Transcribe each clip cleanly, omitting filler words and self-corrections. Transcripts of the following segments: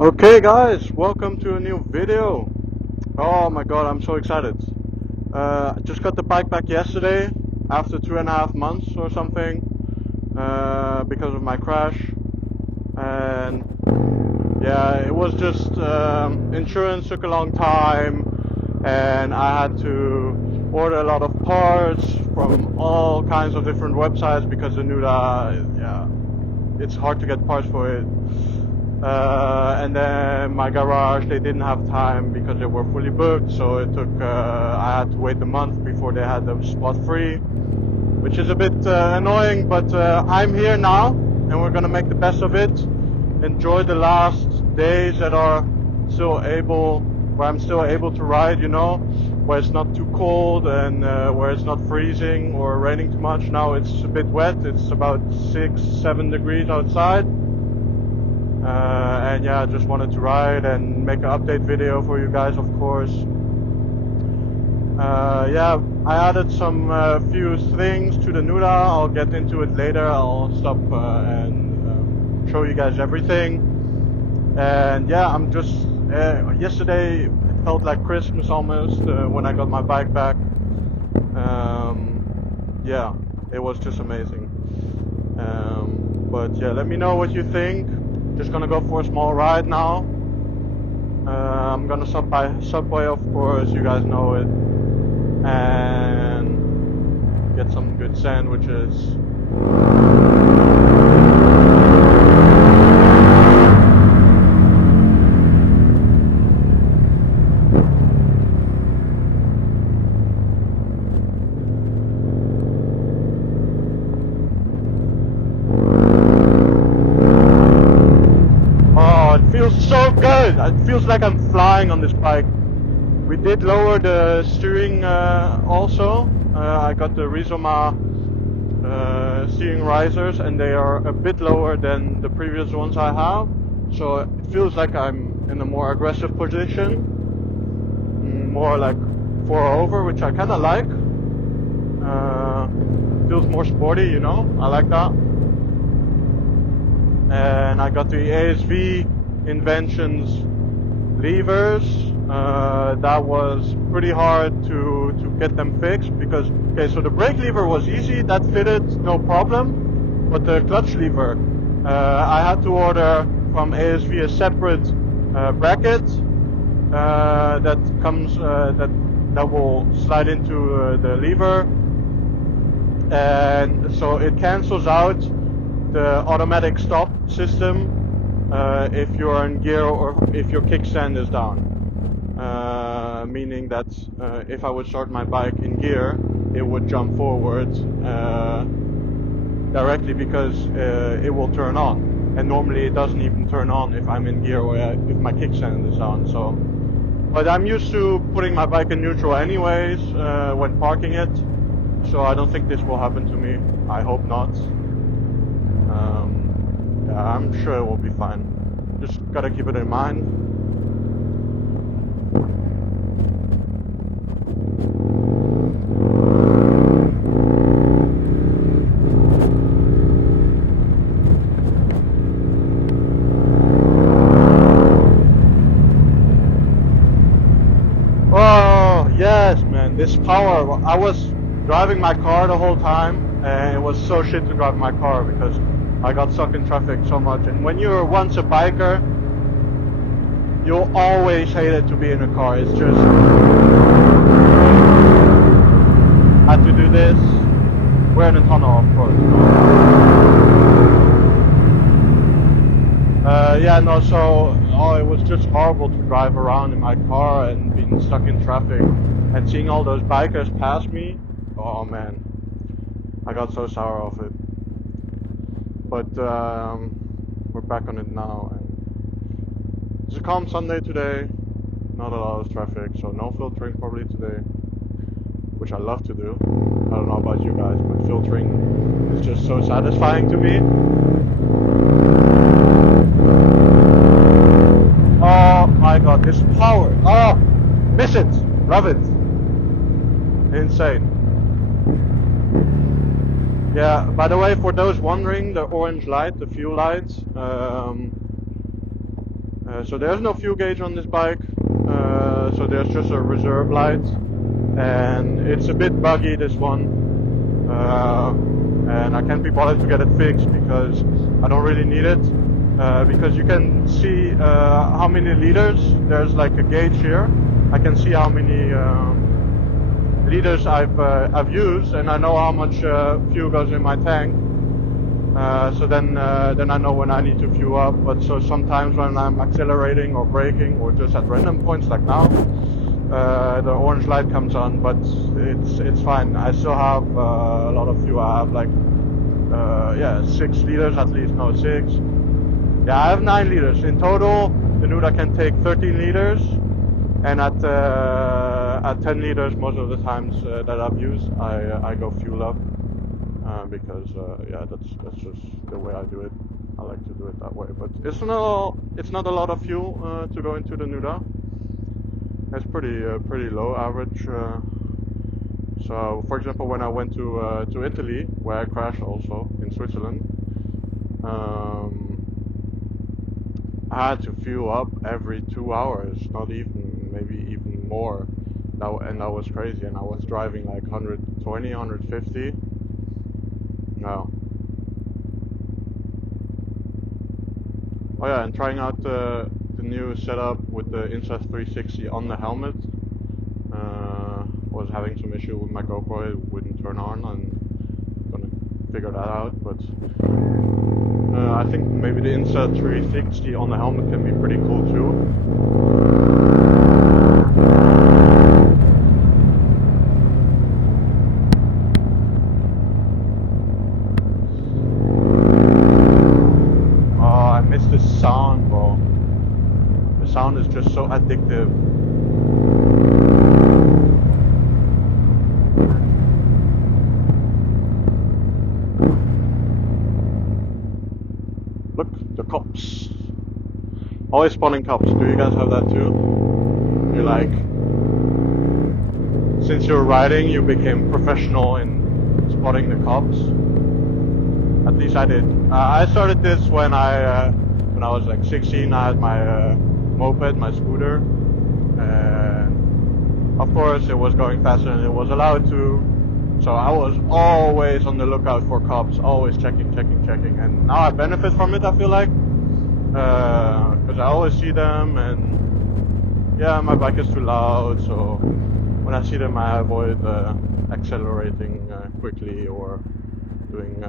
Okay guys, welcome to a new video. Oh my god, I'm so excited. I just got the bike back yesterday after 2.5 months or something because of my crash. And yeah, it was just insurance took a long time, and I had to order a lot of parts from all kinds of different websites because the Nuda, yeah, it's hard to get parts for it. And then my garage, they didn't have time because they were fully booked, so it took I had to wait a month before they had the spot free, which is a bit annoying, but I'm here now and we're gonna make the best of it. Enjoy the last days that are still able, where I'm still able to ride, you know, where it's not too cold and where it's not freezing or raining too much. Now it's a bit wet, it's about 6-7 degrees outside. And yeah, I just wanted to ride and make an update video for you guys, of course. Yeah, I added some few things to the Nuda. I'll get into it later. I'll stop and show you guys everything. And yeah, I'm just yesterday it felt like Christmas almost when I got my bike back. Yeah, it was just amazing. But yeah, let me know what you think. Just gonna go for a small ride now. I'm gonna stop by Subway, of course, you guys know it, and get some good sandwiches. Feels so good. It feels like I'm flying on this bike. We did lower the steering also. I got the Rizoma steering risers, and they are a bit lower than the previous ones I have. So it feels like I'm in a more aggressive position, more like 4 over, which I kind of like. Feels more sporty, you know. I like that. And I got the ASV Inventions levers. That was pretty hard to get them fixed because, okay, so the brake lever was easy, that fitted no problem, but the clutch lever, I had to order from ASV a separate bracket that comes that will slide into the lever, and so it cancels out the automatic stop system if you're in gear or if your kickstand is down. Meaning that if I would start my bike in gear, it would jump forward directly because it will turn on. And normally it doesn't even turn on if I'm in gear or if my kickstand is on. So, but I'm used to putting my bike in neutral anyways when parking it, so I don't think this will happen to me. I hope not. Yeah, I'm sure it will be fine. Just gotta keep it in mind. Oh yes, man, this power. I was driving my car the whole time, and it was so shit to drive my car because I got stuck in traffic so much. And when you're once a biker, you'll always hate it to be in a car. It's just, I had to do this. We're in a tunnel, of course. Yeah, no, so it was just horrible to drive around in my car and being stuck in traffic and seeing all those bikers pass me. Oh man, I got so sour off it. But we're back on it now. It's a calm Sunday today, not a lot of traffic, so no filtering probably today, which I love to do. I don't know about you guys, but filtering is just so satisfying to me. Oh my god, this power! Oh, miss it! Love it! Insane. Yeah, by the way, for those wondering, the orange light, the fuel light, So there's no fuel gauge on this bike, so there's just a reserve light, and it's a bit buggy, this one, and I can't be bothered to get it fixed because I don't really need it, because you can see how many liters. There's like a gauge here. I can see how many liters I've used, and I know how much fuel goes in my tank. So then I know when I need to fuel up. But so sometimes when I'm accelerating or braking or just at random points like now, the orange light comes on. But it's fine. I still have a lot of fuel. I have like 6 liters at least. No, 6. Yeah, I have 9 liters in total. The Nuda can take 13 liters, and at 10 liters most of the times that I've used, I go fuel up. Because yeah, that's just the way I do it. I like to do it that way, but it's not a lot of fuel to go into the Nuda. It's pretty low average. So, for example, when I went to Italy, where I crashed also in Switzerland, I had to fuel up every 2 hours, not even, maybe even more. And that was crazy. And I was driving like 120, 150. No. Oh yeah, and trying out the new setup with the Insta360 on the helmet. Was having some issue with my GoPro, it wouldn't turn on. I'm gonna figure that out, but I think maybe the Insta360 on the helmet can be pretty cool too. Sound, bro. The sound is just so addictive. Look, the cops. Always spotting cops. Do you guys have that too? You're like, since you're riding, you became professional in spotting the cops. At least I did. I started this when I was like 16. I had my moped, my scooter, and of course it was going faster than it was allowed to, so I was always on the lookout for cops, always checking, and now I benefit from it, I feel like, because I always see them, and yeah, my bike is too loud, so when I see them I avoid accelerating quickly or doing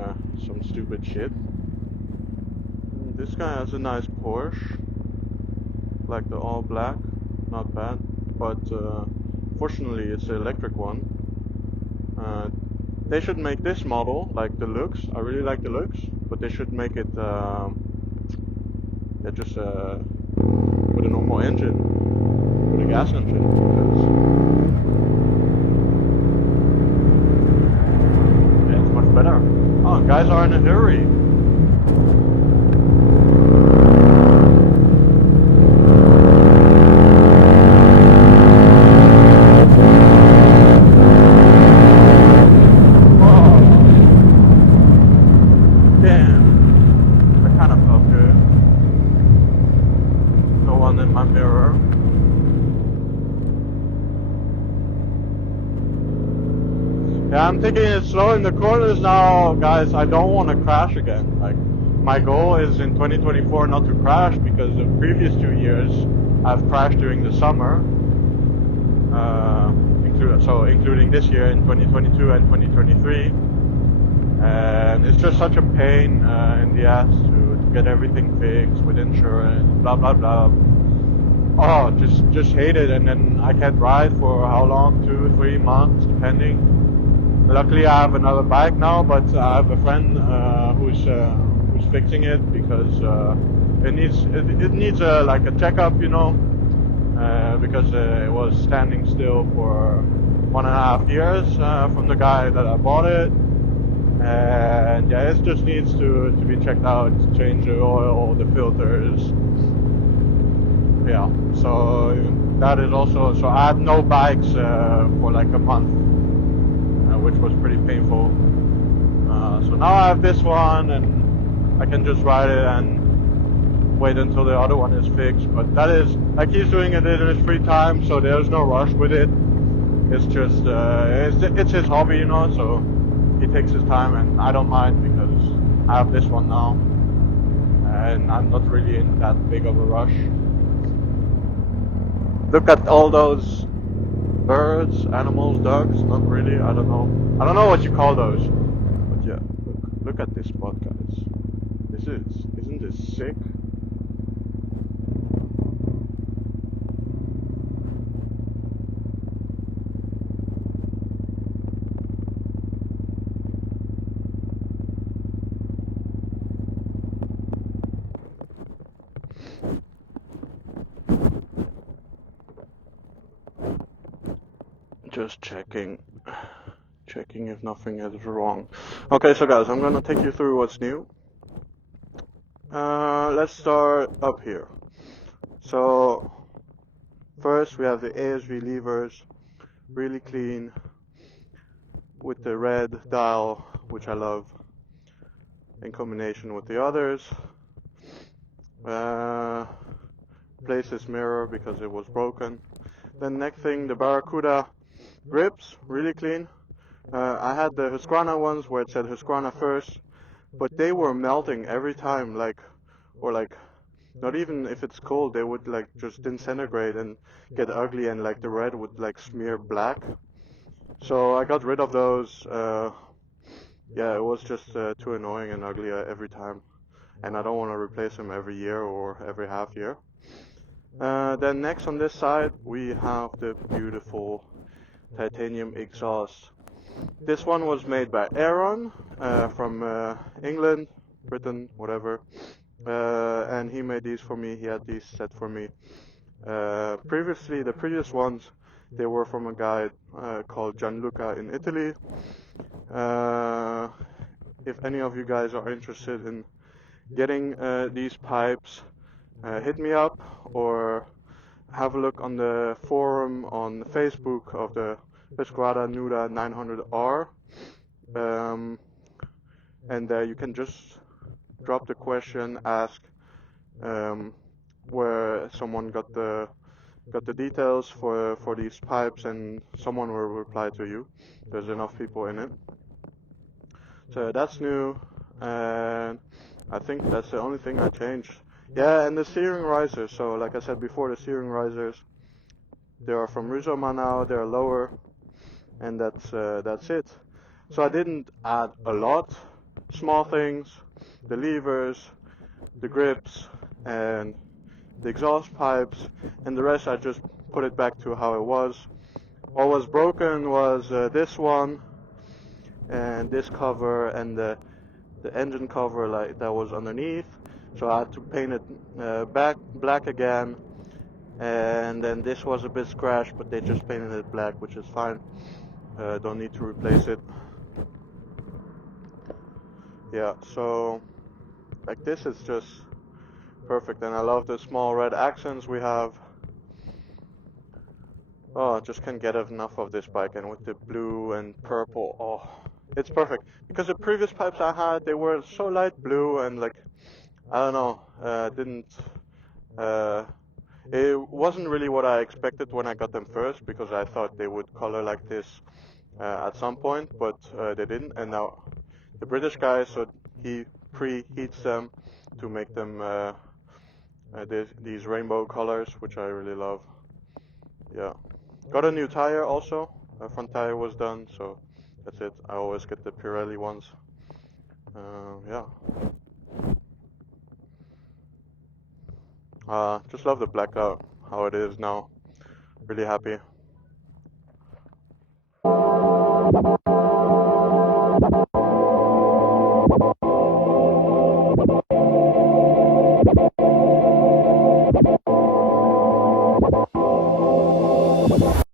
some stupid shit. This guy has a nice Porsche, like the all black, not bad, but fortunately it's an electric one. They should make this model, like the looks, I really like the looks, but they should make it just with a normal engine, with a gas engine, because yeah, it's much better. Oh, guys are in a hurry. In my mirror. Yeah, I'm taking it slow in the corners now, guys. I don't want to crash again. Like, my goal is in 2024 not to crash, because the previous 2 years I've crashed during the summer, including this year in 2022 and 2023, and it's just such a pain in the ass to get everything fixed with insurance, blah blah blah. Oh, just hate it, and then I can't ride for how long? 2-3 months, depending. Luckily, I have another bike now, but I have a friend who's fixing it, because it needs like a checkup, you know, because it was standing still for 1.5 years from the guy that I bought it, and yeah, it just needs to be checked out, change the oil, the filters. Yeah, so that is also, so I had no bikes for like a month, which was pretty painful. So now I have this one, and I can just ride it, and wait until the other one is fixed. But that is, like, he's doing it in his free time, so there's no rush with it. It's just, it's his hobby, you know, so he takes his time, and I don't mind because I have this one now, and I'm not really in that big of a rush. Look at all those birds, animals, ducks, not really, I don't know what you call those. But yeah, look at this spot, guys. Isn't this sick? Just checking if nothing is wrong. Okay, so guys, I'm gonna take you through what's new. Let's start up here. So first we have the ASV levers, really clean, with the red dial, which I love, in combination with the others. Replace this mirror because it was broken. Then next thing, the Barracuda grips, really clean. I had the Husqvarna ones where it said Husqvarna first, but they were melting every time, or not even if it's cold, they would like just disintegrate and get ugly, and like the red would like smear black. So I got rid of those. Yeah, it was just too annoying and ugly every time, and I don't want to replace them every year or every half year. Then next on this side we have the beautiful titanium exhaust. This one was made by Aaron from England, Britain, whatever, and he made these for me. He had these set for me. Previously, the previous ones, they were from a guy called Gianluca in Italy. If any of you guys are interested in getting these pipes, hit me up or have a look on the forum on Facebook of the Husqvarna Nuda 900R, and you can just drop the question, ask where someone got the details for these pipes, and someone will reply to you. There's enough people in it. So that's new, and I think that's the only thing I changed. Yeah, and the steering risers. So like I said before, the steering risers, they are from Ruroc now. They're lower, and that's it. So I didn't add a lot. Small things, the levers, the grips, and the exhaust pipes, and the rest I just put it back to how it was. What was broken was this one and this cover and the engine cover like that was underneath. So I had to paint it back black again, and then this was a bit scratched, but they just painted it black, which is fine. Don't need to replace it. Yeah, so like this is just perfect, and I love the small red accents we have. Oh, I just can't get enough of this bike, and with the blue and purple, oh, it's perfect. Because the previous pipes I had, they were so light blue, and like, I don't know, it wasn't really what I expected when I got them first, because I thought they would color like this at some point, but they didn't. And now the British guy, so he preheats them to make them these rainbow colors, which I really love. Yeah. Got a new tire also. Front tire was done, so that's it. I always get the Pirelli ones. Yeah. Just love the blackout, how it is now. Really happy.